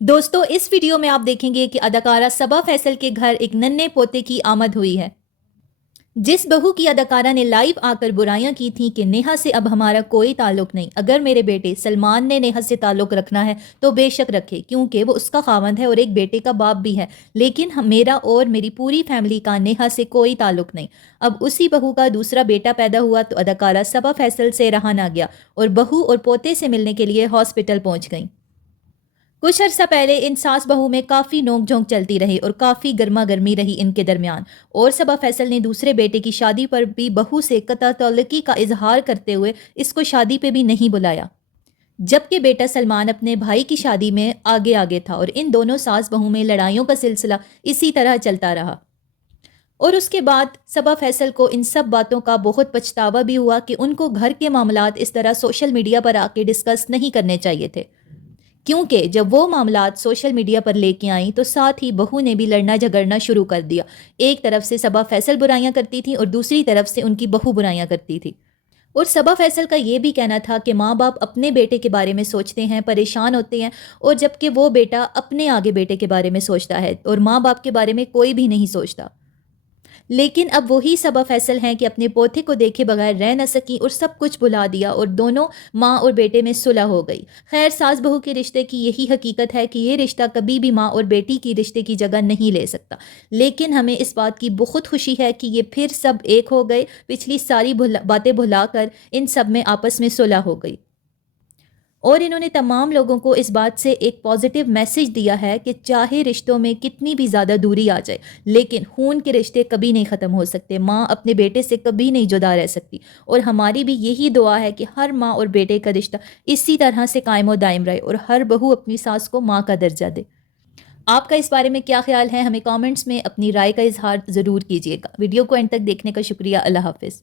दोस्तों इस वीडियो में आप देखेंगे कि अदाकारा सबा फैसल के घर एक नन्हे पोते की आमद हुई है। जिस बहू की अदाकारा ने लाइव आकर बुराइयां की थी कि नेहा से अब हमारा कोई ताल्लुक नहीं, अगर मेरे बेटे सलमान ने नेहा से ताल्लुक रखना है तो बेशक रखे, क्योंकि वो उसका खावंद है और एक बेटे का बाप भी है, लेकिन मेरा और मेरी पूरी फैमिली का नेहा से कोई ताल्लुक नहीं। अब उसी बहू का दूसरा बेटा पैदा हुआ तो अदाकारा सबा फैसल से रहा ना गया और बहू और पोते से मिलने के लिए हॉस्पिटल पहुंच गई। कुछ अर्सा पहले इन सास बहू में काफ़ी नोक झोंक चलती रही और काफ़ी गर्मा गर्मी रही इनके दरमियान, और सबा फैसल ने दूसरे बेटे की शादी पर भी बहू से कता तल्लुकी का इजहार करते हुए इसको शादी पे भी नहीं बुलाया, जबकि बेटा सलमान अपने भाई की शादी में आगे आगे था और इन दोनों सास बहू में लड़ाइयों का सिलसिला इसी तरह चलता रहा। और उसके बाद सबा फैसल को इन सब बातों का बहुत पछतावा भी हुआ कि उनको घर के मामलात इस तरह सोशल मीडिया पर आके डिस्कस नहीं करने चाहिए थे, क्योंकि जब वो मामलात सोशल मीडिया पर लेके आई तो साथ ही बहू ने भी लड़ना झगड़ना शुरू कर दिया। एक तरफ से सबा फैसल बुराइयां करती थी और दूसरी तरफ से उनकी बहू बुराइयां करती थी। और सबा फैसल का ये भी कहना था कि माँ बाप अपने बेटे के बारे में सोचते हैं, परेशान होते हैं, और जबकि वो बेटा अपने आगे बेटे के बारे में सोचता है और माँ बाप के बारे में कोई भी नहीं सोचता। लेकिन अब वही सबा फैसल हैं कि अपने पोते को देखे बगैर रह न सकी और सब कुछ भुला दिया और दोनों माँ और बेटे में सुलह हो गई। खैर, सास बहू के रिश्ते की यही हकीकत है कि ये रिश्ता कभी भी माँ और बेटी की रिश्ते की जगह नहीं ले सकता, लेकिन हमें इस बात की बहुत खुशी है कि ये फिर सब एक हो गए, पिछली सारी बातें भुलाकर इन सब में आपस में सुलह हो गई। और इन्होंने तमाम लोगों को इस बात से एक पॉजिटिव मैसेज दिया है कि चाहे रिश्तों में कितनी भी ज़्यादा दूरी आ जाए, लेकिन खून के रिश्ते कभी नहीं ख़त्म हो सकते। माँ अपने बेटे से कभी नहीं जुदा रह सकती, और हमारी भी यही दुआ है कि हर माँ और बेटे का रिश्ता इसी तरह से कायम और दायम रहे और हर बहू अपनी सास को माँ का दर्जा दे। आपका इस बारे में क्या ख्याल है? हमें कॉमेंट्स में अपनी राय का इजहार ज़रूर कीजिएगा। वीडियो को एंड तक देखने का शुक्रिया। अल्लाह हाफिज़।